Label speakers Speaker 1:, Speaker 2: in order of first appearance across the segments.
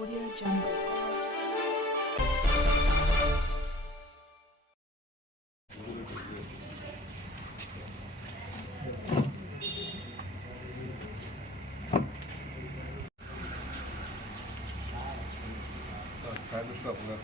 Speaker 1: Audio Jungle.
Speaker 2: Keine Stoppen, das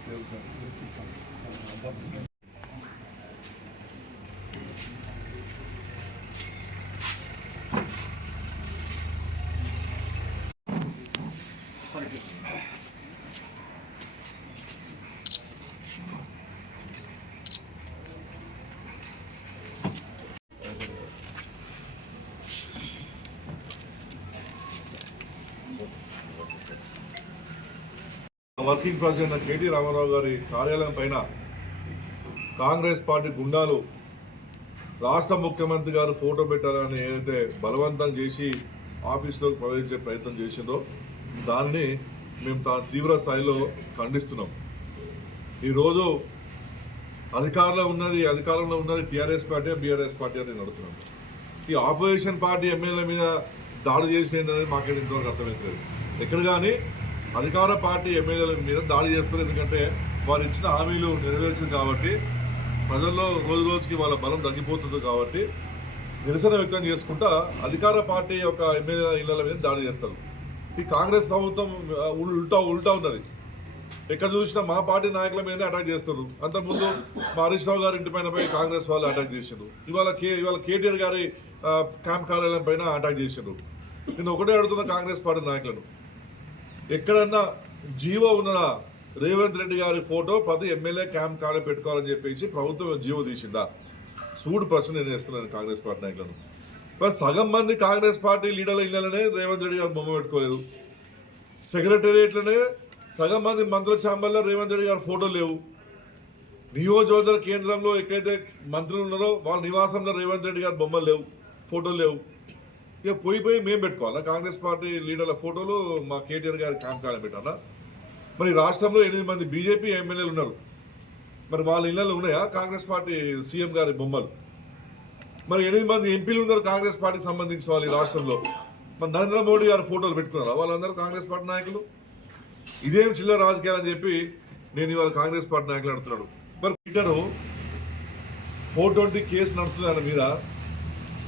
Speaker 2: working president KT Rama Rao గారి కార్యాలయం పైన Congress party గుండాలు రాష్ట్ర ముఖ్యమంత్రి గారు ఫోటో పెట్టాలని ఏదైతే బలవంతం చేసి ఆఫీస్లోకి ప్రవేశించే ప్రయత్నం చేసిందో దాన్ని మేము తా తీవ్ర స్థాయిలో ఖండిస్తున్నాం. ఈరోజు అధికారంలో ఉన్నది అధికారంలో ఉన్నది టీఆర్ఎస్ పార్టీ బీఆర్ఎస్ పార్టీ అని నడుతున్నాం ఈ ఆపోజిషన్ పార్టీ ఎమ్మెల్యే మీద దాడి చేసిన అనేది మాకేం ఇంతవరకు అర్థమవుతుంది ఎక్కడ కానీ అధికార పార్టీ ఎమ్మెల్యేల మీద దాడి చేస్తారు. ఎందుకంటే వారు ఇచ్చిన హామీలు నెరవేర్చింది కాబట్టి ప్రజల్లో రోజు రోజుకి వాళ్ళ బలం తగ్గిపోతుంది కాబట్టి నిరసన వ్యక్తం చేసుకుంటా అధికార పార్టీ యొక్క ఎమ్మెల్యే ఇళ్ళ మీద దాడి చేస్తారు. ఈ కాంగ్రెస్ ప్రభుత్వం ఉల్టా ఉల్టా ఉన్నది. ఎక్కడ చూసినా మా పార్టీ నాయకుల మీదనే అటాక్ చేస్తారు. అంతకుముందు మా హరీష్ రావు గారి ఇంటి పైన పోయి కాంగ్రెస్ వాళ్ళు అటాక్ చేసిండ్రు. ఇవాళ కే ఇవాళ కేటీఆర్ గారి క్యాంప్ కార్యాలయం పైన అటాక్ చేసిండ్రు. నేను ఒకటే అడుగుతున్నా కాంగ్రెస్ పార్టీ నాయకులను. ఎక్కడన్నా జీవో ఉన్నదా రేవంత్ రెడ్డి గారి ఫోటో ప్రతి ఎమ్మెల్యే క్యాంప్ కార్డు పెట్టుకోవాలని చెప్పేసి ప్రభుత్వం జీవో తీసిందా? సూడు ప్రశ్న నేను వేస్తున్నాను కాంగ్రెస్ పార్టీ నాయకులను. మరి సగం మంది కాంగ్రెస్ పార్టీ లీడర్ల ఇళ్ళనే రేవంత్ రెడ్డి గారు బొమ్మ పెట్టుకోలేదు. సెక్రటేరియట్లనే సగం మంది మంత్రుల ఛాంబర్లో రేవంత్ రెడ్డి గారి ఫోటో లేవు. నియోజకవర్గ కేంద్రంలో ఎక్కడైతే మంత్రులు ఉన్నారో వాళ్ళ నివాసంలో రేవంత్ రెడ్డి గారి బొమ్మలు లేవు ఫోటోలు లేవు. ఇక పోయి పోయి మేము పెట్టుకోవాలా? కాంగ్రెస్ పార్టీ లీడర్ల ఫోటోలు మా కేటీఆర్ గారి క్యాంప్ కాలం పెట్టాలా? మరి రాష్ట్రంలో ఎనిమిది మంది బీజేపీ ఎమ్మెల్యేలు ఉన్నారు. మరి వాళ్ళ ఇళ్ళలో ఉన్నాయా కాంగ్రెస్ పార్టీ సీఎం గారి బొమ్మలు? మరి ఎనిమిది మంది ఎంపీలు ఉన్నారు కాంగ్రెస్ పార్టీకి సంబంధించిన వాళ్ళు ఈ రాష్ట్రంలో. మరి నరేంద్ర మోడీ గారు ఫోటోలు పెట్టుకున్నారా? వాళ్ళందరూ కాంగ్రెస్ పార్టీ నాయకులు? ఇదేం చిల్లర రాజకీయాలు అని చెప్పి నేను ఇవాళ కాంగ్రెస్ పార్టీ నాయకులు అడుగుతున్నాడు మరి ట్విట్టరు ఫోర్ ట్వంటీ కేసు నడుస్తుంది ఆయన మీద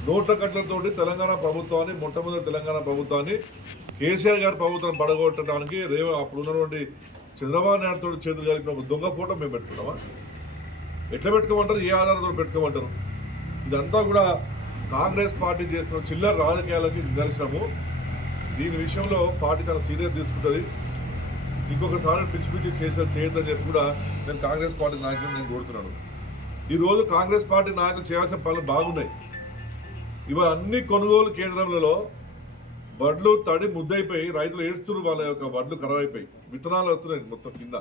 Speaker 2: నోట్ల కట్లతోటి తెలంగాణ ప్రభుత్వాన్ని మొట్టమొదటి తెలంగాణ ప్రభుత్వాన్ని కేసీఆర్ గారి ప్రభుత్వం పడగొట్టడానికి రేవ అప్పుడు ఉన్నటువంటి చంద్రబాబు నాయుడుతో చేతులు కలిపిన ఒక దొంగ ఫోటో మేము పెట్టుకున్నామా ఎట్లా పెట్టుకోమంటారు? ఏ ఆధారంతో పెట్టుకోమంటారు? ఇదంతా కూడా కాంగ్రెస్ పార్టీ చేస్తున్న చిల్లర రాజకీయాలకి నిదర్శనము. దీని విషయంలో పార్టీ చాలా సీరియస్ తీసుకుంటుంది. ఇంకొకసారి పిచ్చి పిచ్చి చేసే చేయొద్దని చెప్పి కూడా నేను కాంగ్రెస్ పార్టీ నాయకులు నేను కోరుతున్నాను. ఈరోజు కాంగ్రెస్ పార్టీ నాయకులు చేయాల్సిన పనులు బాగున్నాయి. ఇవాళ అన్ని కొనుగోలు కేంద్రములలో వడ్లు తడి ముద్దయిపోయి రైతులు ఏడుస్తున్నారు వాళ్ళ యొక్క వడ్లు ఖరాబ్ అయిపోయి విత్తనాలు వస్తున్నాయి మొత్తం కింద.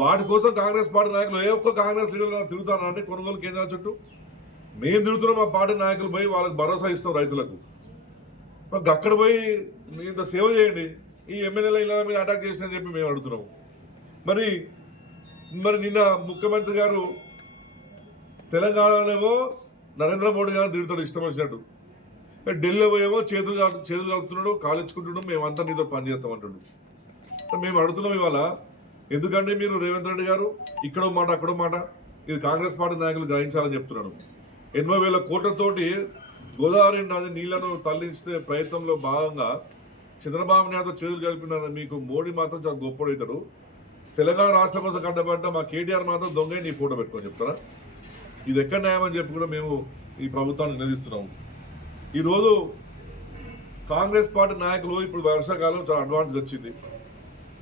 Speaker 2: వాటి కోసం కాంగ్రెస్ పార్టీ నాయకులు ఏ ఒక్క కాంగ్రెస్ లీడర్ తిరుగుతారా అంటే కొనుగోలు కేంద్రాల చుట్టూ? మేము తిరుగుతున్నాం మా పార్టీ నాయకులు పోయి వాళ్ళకి భరోసా ఇస్తాం రైతులకు. అక్కడ పోయి ఇంత సేవ చేయండి ఈ ఎమ్మెల్యేల ఇళ్ళ మీద అటాక్ చేసినని చెప్పి మేము అడుగుతున్నాము. మరి మరి నిన్న ముఖ్యమంత్రి గారు తెలంగాణలోనేమో నరేంద్ర మోడీ గారు దీనితో ఇష్టం వచ్చినట్టు. ఢిల్లీ ఢిల్లీలో పోయేమో చేతులు చేతులు కలుపుతున్నాడు కాలించుకుంటున్నాడు మేమంతా నీతో పని చేస్తాం అంటున్నాడు మేము అడుగుతున్నాం ఇవాళ ఎందుకంటే మీరు రేవంత్ రెడ్డి గారు ఇక్కడో మాట అక్కడో మాట ఇది కాంగ్రెస్ పార్టీ నాయకులు గ్రహించాలని చెప్తున్నాను ఎనభై వేల కోట్లతోటి గోదావరి నది నీళ్ళను తరలించే ప్రయత్నంలో భాగంగా చంద్రబాబు నాయుడుతో చేతులు కలిపినారు మీకు మోడీ మాత్రం చాలా గొప్పడవుతాడు తెలంగాణ రాష్ట్రం కోసం కట్టబడ్డ మా కేటీఆర్ మాత్రం దొంగ నీ ఫోటో పెట్టుకొని చెప్తారా? ఇది ఎక్కడ న్యాయం అని చెప్పి కూడా మేము ఈ ప్రభుత్వాన్ని నిలదీస్తున్నాము ఈరోజు కాంగ్రెస్ పార్టీ నాయకులు ఇప్పుడు వర్షాకాలం చాలా అడ్వాన్స్గా వచ్చింది.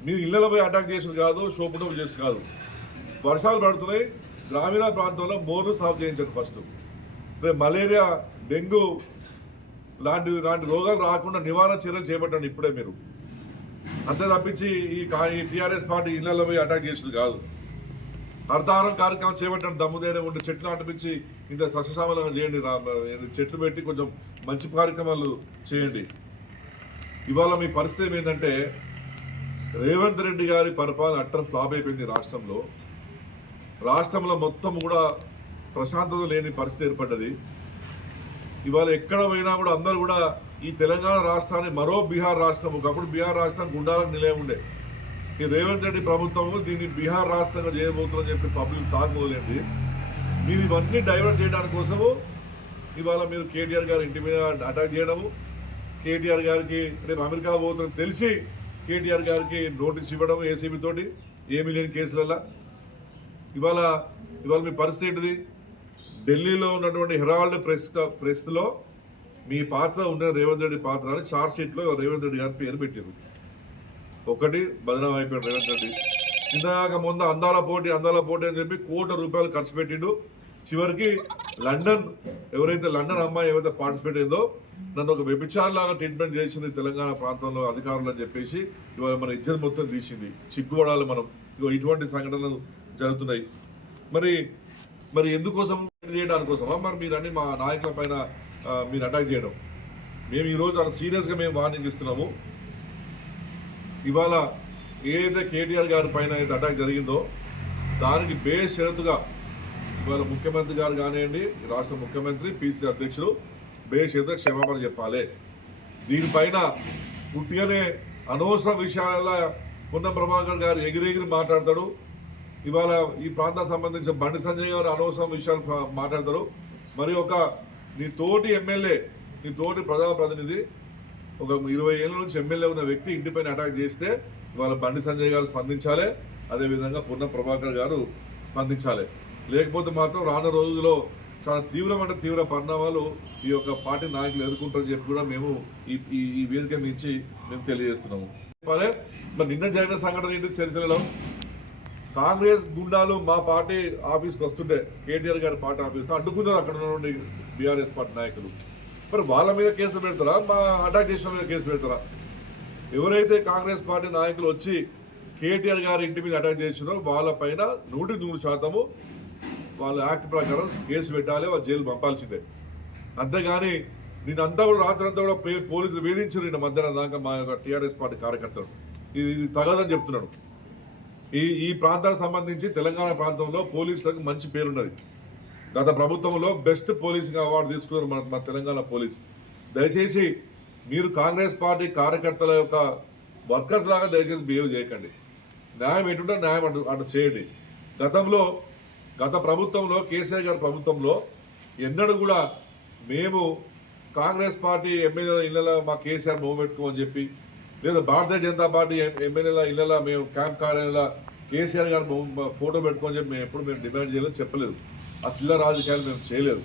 Speaker 2: మీరు ఇళ్ళలో పోయి అటాక్ చేసింది కాదు షోపుటం చేసి కాదు. వర్షాలు పడుతున్నాయి గ్రామీణ ప్రాంతంలో మోర్లు సాగు చేయించండి ఫస్ట్ రేపు మలేరియా డెంగ్యూ లాంటి లాంటి రోగాలు రాకుండా నివారణ చర్యలు చేపట్టండి ఇప్పుడే మీరు. అంతే తప్పించి ఈ కా- ఈ టీఆర్ఎస్ పార్టీ ఇళ్ళలో పోయి అటాక్ చేసింది కాదు. హరితహారం కార్యక్రమం చేపట్టండి దమ్ముదేరే ఉండి చెట్లు నాటిపించి ఇంత సస్యశామలంగా చేయండి రా- చెట్లు పెట్టి కొంచెం మంచి కార్యక్రమాలు చేయండి. ఇవాళ మీ పరిస్థితి ఏంటంటే రేవంత్ రెడ్డి గారి పరిపాలన అట్టర్ ఫ్లాప్ అయిపోయింది రాష్ట్రంలో. రాష్ట్రంలో మొత్తం కూడా ప్రశాంతత లేని పరిస్థితి ఏర్పడ్డది. ఇవాళ ఎక్కడ పోయినా కూడా అందరూ కూడా ఈ తెలంగాణ రాష్ట్రాన్ని మరో బీహార్ రాష్ట్రం ఒకప్పుడు బీహార్ రాష్ట్రం గుండాలకు నిలయం ఉండే. ఈ రేవంత్ రెడ్డి ప్రభుత్వము దీన్ని బీహార్ రాష్ట్రంగా చేయబోతుందని చెప్పి పబ్లిక్ టాక్ మొదలైంది. మీరు ఇవన్నీ డైవర్ట్ చేయడానికి కోసము ఇవాళ మీరు కేటీఆర్ గారి ఇంటి మీద అటాక్ చేయడము కేటీఆర్ గారికి రేపు అమెరికా పోతుందని తెలిసి కేటీఆర్ గారికి నోటీస్ ఇవ్వడం ఏసీబీ తోటి ఏమీ లేని కేసులల్లా. ఇవాళ ఇవాళ మీ పరిస్థితి ఏంటిది? ఢిల్లీలో ఉన్నటువంటి హెరాల్డ్ ప్రెస్ ప్రెస్లో మీ పాత్ర ఉన్న రేవంత్ రెడ్డి పాత్ర అని చార్ట్ షీట్లో రేవంత్ రెడ్డి గారి పేరు పెట్టారు ఒకటి బదనాం అయిపోయాడు రేవంత్ రెడ్డి. ఇందాక ముందు అందాల పోటీ అందాల పోటీ అని చెప్పి కోట్ల రూపాయలు ఖర్చు పెట్టిండు. చివరికి లండన్ ఎవరైతే లండన్ అమ్మాయి ఎవరైతే పార్టిసిపేట్ అయిందో నన్ను ఒక వ్యభిచార్ లాగా ట్రీట్మెంట్ చేసింది తెలంగాణ ప్రాంతంలో అధికారులు అని చెప్పేసి ఇవాళ మన ఇజ్జత్ మొత్తం తీసింది. సిగ్గుపడాలి మనం. ఇగో ఇటువంటి సంఘటనలు జరుగుతున్నాయి. మరి మరి ఎందుకోసం చేయడానికి కోసమా? మరి మీరు అన్ని మా నాయకుల పైన మీరు అటాక్ చేయడం. మేము ఈరోజు అంత సీరియస్గా మేము వార్నింగ్ ఇస్తున్నాము. ఇవాళ ఏదైతే కేటీఆర్ గారి పైన అయితే అటాక్ జరిగిందో దానికి బేస్ ఇవాళ ముఖ్యమంత్రి గారు కానివ్వండి రాష్ట్ర ముఖ్యమంత్రి పిసి అధ్యక్షుడు బేస్ క్షమాపణ చెప్పాలి. దీనిపైన పుట్టిగానే అనవసర విషయాల పున్న ప్రభాకర్ గారు ఎగిరెగిరి మాట్లాడతాడు. ఇవాళ ఈ ప్రాంతానికి సంబంధించిన బండి సంజయ్ గారు అనవసరం విషయాలు మాట్లాడతారు. మరి ఒక నీ తోటి ఎమ్మెల్యే నీ తోటి ప్రజాప్రతినిధి ఒక ఇరవై ఏళ్ళ నుంచి ఎమ్మెల్యే ఉన్న వ్యక్తి ఇంటిపైన అటాక్ చేస్తే ఇవాళ బండి సంజయ్ గారు స్పందించాలి. అదేవిధంగా పూర్ణ ప్రభాకర్ గారు స్పందించాలి. లేకపోతే మాత్రం రాను రోజుల్లో చాలా తీవ్రమైన తీవ్ర పరిణామాలు ఈ యొక్క పార్టీ నాయకులు ఎదుర్కొంటారని చెప్పి కూడా మేము ఈ ఈ- ఈ వేదిక నుంచి మేము తెలియజేస్తున్నాము. అదే మరి నిన్న జరిగిన సంఘటన ఏంటి చర్చలలో కాంగ్రెస్ గుండాలు మా పార్టీ ఆఫీస్కి వస్తుండే కేటీఆర్ గారి పార్టీ ఆఫీస్ అడ్డుకున్నారు అక్కడ ఉన్నటువంటి బీఆర్ఎస్ పార్టీ నాయకులు. మరి వాళ్ళ మీద కేసు పెడతారా? మా అటాక్ చేసిన మీద కేసు పెడతారా? ఎవరైతే కాంగ్రెస్ పార్టీ నాయకులు వచ్చి కేటీఆర్ గారి ఇంటి మీద అటాక్ చేసినో వాళ్ళ పైన నూటి నూరు శాతము వాళ్ళ యాక్ట్ ప్రకారం కేసు పెట్టాలి వాళ్ళు జైలు పంపాల్సిందే. అంతేగాని నేనంతా కూడా రాత్రంతా కూడా పోలీసులు వేధించారు నిన్న మధ్యాహ్నం దాకా మా యొక్క టీఆర్ఎస్ పార్టీ కార్యకర్తలు. ఇది ఇది తగదని చెప్తున్నాడు. ఈ ఈ ప్రాంతానికి సంబంధించి తెలంగాణ ప్రాంతంలో పోలీసులకు మంచి పేరున్నది. గత ప్రభుత్వంలో బెస్ట్ పోలీసింగ్ అవార్డు తీసుకున్నారు మన మన తెలంగాణ పోలీస్. దయచేసి మీరు కాంగ్రెస్ పార్టీ కార్యకర్తల యొక్క వర్కర్స్ లాగా దయచేసి బిహేవ్ చేయకండి. న్యాయం ఏంటంటే న్యాయం అటు అటు చేయండి. గతంలో గత ప్రభుత్వంలో కేసీఆర్ గారి ప్రభుత్వంలో ఎన్నడూ కూడా మేము కాంగ్రెస్ పార్టీ ఎమ్మెల్యేల ఇళ్ళలో మా కేసీఆర్ మూవ్ పెట్టుకోమని చెప్పి లేదా భారతీయ జనతా పార్టీ ఎమ్మెల్యేల ఇళ్ళలో మేము క్యాంప్ కార్యాలయంలో కేసీఆర్ గారు ఫోటో పెట్టుకోని చెప్పి మేము ఎప్పుడు మేము డిమాండ్ చేయలేదు చెప్పలేదు. ఆ చిల్లర రాజకీయాలు మేము చేయలేదు.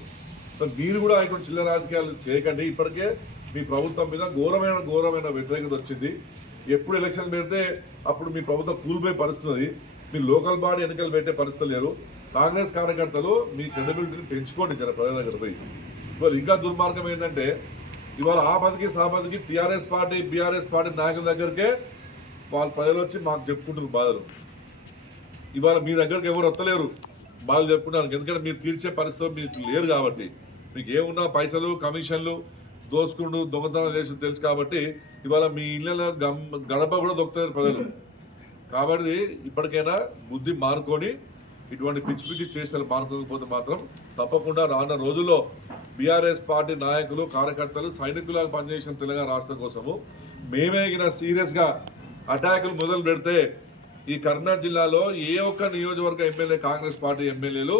Speaker 2: మీరు కూడా ఇటువంటి చిల్లర రాజకీయాలు చేయకండి. ఇప్పటికే మీ ప్రభుత్వం మీద ఘోరమైన ఘోరమైన వ్యతిరేకత వచ్చింది. ఎప్పుడు ఎలక్షన్ పెడితే అప్పుడు మీ ప్రభుత్వం కూలిపోయే పరిస్థితి మీ లోకల్ బాడీ ఎన్నికలు పెట్టే పరిస్థితి లేరు కాంగ్రెస్ కార్యకర్తలు మీ క్రెడిబిలిటీని పెంచుకోండి జన ప్రజల దగ్గర పోయి. ఇవాళ ఇంకా దుర్మార్గం ఏంటంటే ఇవాళ ఆ పదికి సాపదికి టీఆర్ఎస్ పార్టీ బీఆర్ఎస్ పార్టీ నాయకుల దగ్గరికే వాళ్ళ ప్రజలు వచ్చి మాకు చెప్పుకుంటున్నారు బాధలు. ఇవాళ మీ దగ్గరకు ఎవరు వస్తలేరు. బాధలు చెప్పుకున్నారు ఎందుకంటే మీరు తీర్చే పరిస్థితులు మీకు లేరు కాబట్టి. మీకు ఏమున్నా పైసలు కమిషన్లు దోసుకుండు దొంగతనం చేసి తెలుసు కాబట్టి ఇవాళ మీ ఇళ్ళ గమ్ గడప కూడా దొక్కుతారు ప్రజలు. కాబట్టి ఇప్పటికైనా బుద్ధి మారుకొని ఇటువంటి పిచ్చి పిచ్చి చేష్టలు మారుకోకపోతే మాత్రం తప్పకుండా రానున్న రోజుల్లో బీఆర్ఎస్ పార్టీ నాయకులు కార్యకర్తలు సైనికులుగా పనిచేసిన తెలంగాణ రాష్ట్రం కోసము మేమే సీరియస్గా అటాకులు మొదలు పెడితే ఈ కర్నాటక జిల్లాలో ఏ ఒక్క నియోజకవర్గ ఎమ్మెల్యే కాంగ్రెస్ పార్టీ ఎమ్మెల్యేలు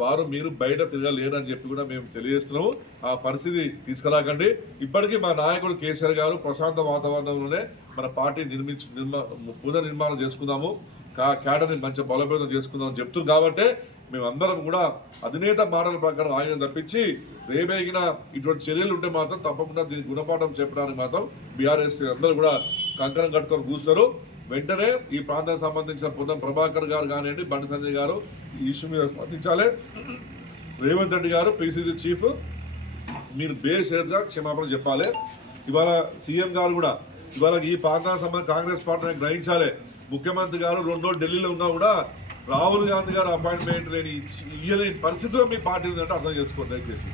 Speaker 2: వారు మీరు బయట తిరగలేరని చెప్పి కూడా మేము తెలియజేస్తున్నాము. ఆ పరిస్థితి తీసుకురాకండి. ఇప్పటికీ మా నాయకుడు కేసీఆర్ గారు ప్రశాంత వాతావరణంలోనే మన పార్టీ నిర్మించు నిర్మా పునర్నిర్మాణం చేసుకుందాము. కా క్యాడర్ని మంచి బలోపేతం చేసుకుందాం అని చెప్తుంది కాబట్టి మేమందరం కూడా అధినేత మాటల ప్రకారం ఆయన తప్పించి రేపేగిన ఇటువంటి చర్యలు ఉంటే మాత్రం తప్పకుండా దీనికి గుణపాఠం చెప్పడానికి మాత్రం బీఆర్ఎస్ అందరూ కూడా కంకణం కట్టుకొని కూర్చున్నారు. వెంటనే ఈ ప్రాంతానికి సంబంధించిన పొన్నం ప్రభాకర్ గారు కానివ్వండి బండి సంజయ్ గారు ఈ ఇష్యూ మీద స్పందించాలి. రేవంత్ రెడ్డి గారు పిసిసి చీఫ్ మీరు బేషరతుగా క్షమాపణ చెప్పాలి. ఇవాళ సీఎం గారు కూడా ఇవాళ ఈ ప్రాంతానికి సంబంధించి కాంగ్రెస్ పార్టీని గ్రహించాలి. ముఖ్యమంత్రి గారు రెండు రోజులు ఢిల్లీలో ఉన్నా కూడా రాహుల్ గాంధీ గారు అపాయింట్మెంట్ లేని ఇయ్యలేని పరిస్థితిలో మీ పార్టీ ఉందంటే అర్థం చేసుకోండి దయచేసి.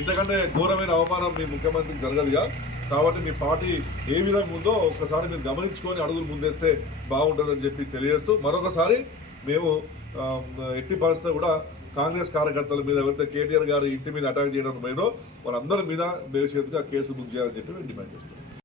Speaker 2: ఇంతకంటే ఘోరమైన అవమానం మీ ముఖ్యమంత్రికి జరగదుగా. కాబట్టి మీ పార్టీ ఏ విధంగా ఉందో ఒక్కసారి మీరు గమనించుకొని అడుగులు ముందేస్తే బాగుంటుందని చెప్పి తెలియజేస్తూ మరొకసారి మేము ఎట్టి పరిస్థితి కూడా కాంగ్రెస్ కార్యకర్తల మీద ఎవరైతే కేటీఆర్ గారు ఇంటి మీద అటాక్ చేయడం పోయినో వాళ్ళందరి మీద భవిష్యత్తుగా కేసు బుక్ చేయాలని చెప్పి మేము డిమాండ్ చేస్తాం